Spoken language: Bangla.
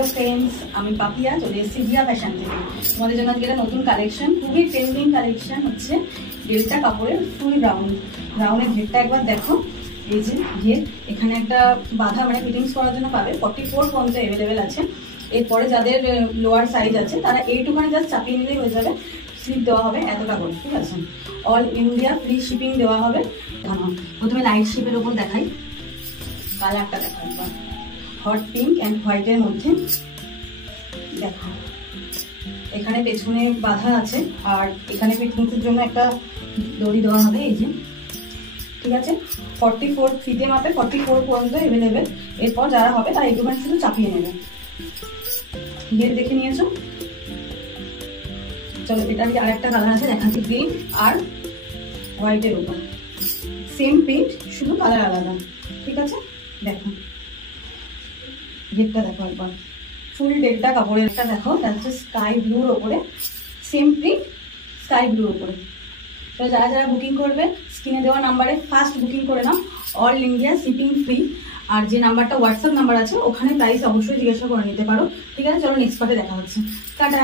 হ্যালো ফ্রেন্ডস, আমি পাপিয়া চলে এসেছি জিয়া ফ্যাশন থেকে। তোমাদের জন্য আজকে একটা নতুন কালেকশন, খুবই ট্রেন্ডিং কালেকশন হচ্ছে ডেল্টা কাপড়ের ফুল রাউন্ডের ঘেরটা একবার দেখো। এই যে ঘের, এখানে একটা বাঁধা মানে ফিটিংস করার জন্য পাবে 44 পর্যন্ত অ্যাভেলেবেল আছে। এরপরে যাদের লোয়ার সাইজ আছে তারা এইটুখানে জাস্ট চাপিয়ে নিলেই হয়ে যাবে। স্লিপ দেওয়া হবে এতটা করে, ঠিক আছে। অল ইন্ডিয়া ফ্রি শিপিং দেওয়া হবে। প্রথমে লাইট শেপের ওপর দেখাই, কালারটা দেখো একবার, হট পিঙ্ক অ্যান্ড হোয়াইটের মধ্যে। দেখো এখানে পেছনে বাঁধা আছে, আর এখানে ফিটিংসের জন্য একটা দড়ি দেওয়া হবে, এই যে, ঠিক আছে। 44 ফিতে মাপে 44 পর্যন্ত অ্যাভেলেবেল। এরপর যারা হবে তারা একটুখানি শুধু চাপিয়ে নেবে। ঘের দেখে নিয়েছো, চলো এটা আর একটা কালার আছে দেখাচ্ছি, গ্রিন আর হোয়াইটের উপর সেম প্রিন্ট, শুধু কালার আলাদা, ঠিক আছে। দেখো ঘেরটা দেখো একবার, ফুল ডেল্টা কাপড়ের একটা দেখো, হচ্ছে স্কাই ব্লুর ওপরে সেম প্রিন্ট, স্কাই ব্লুর ওপরে। তো যারা যারা বুকিং করবে স্ক্রিনে দেওয়া নাম্বারে ফার্স্ট বুকিং করে নাও, অল ইন্ডিয়া শিপিং ফ্রি। আর যে নাম্বারটা হোয়াটসঅ্যাপ নাম্বার আছে ওখানে প্রাইস অবশ্যই জিজ্ঞাসা করে নিতে পারো, ঠিক আছে। চলো নেক্সট পার্টে দেখা হচ্ছে, টাটা।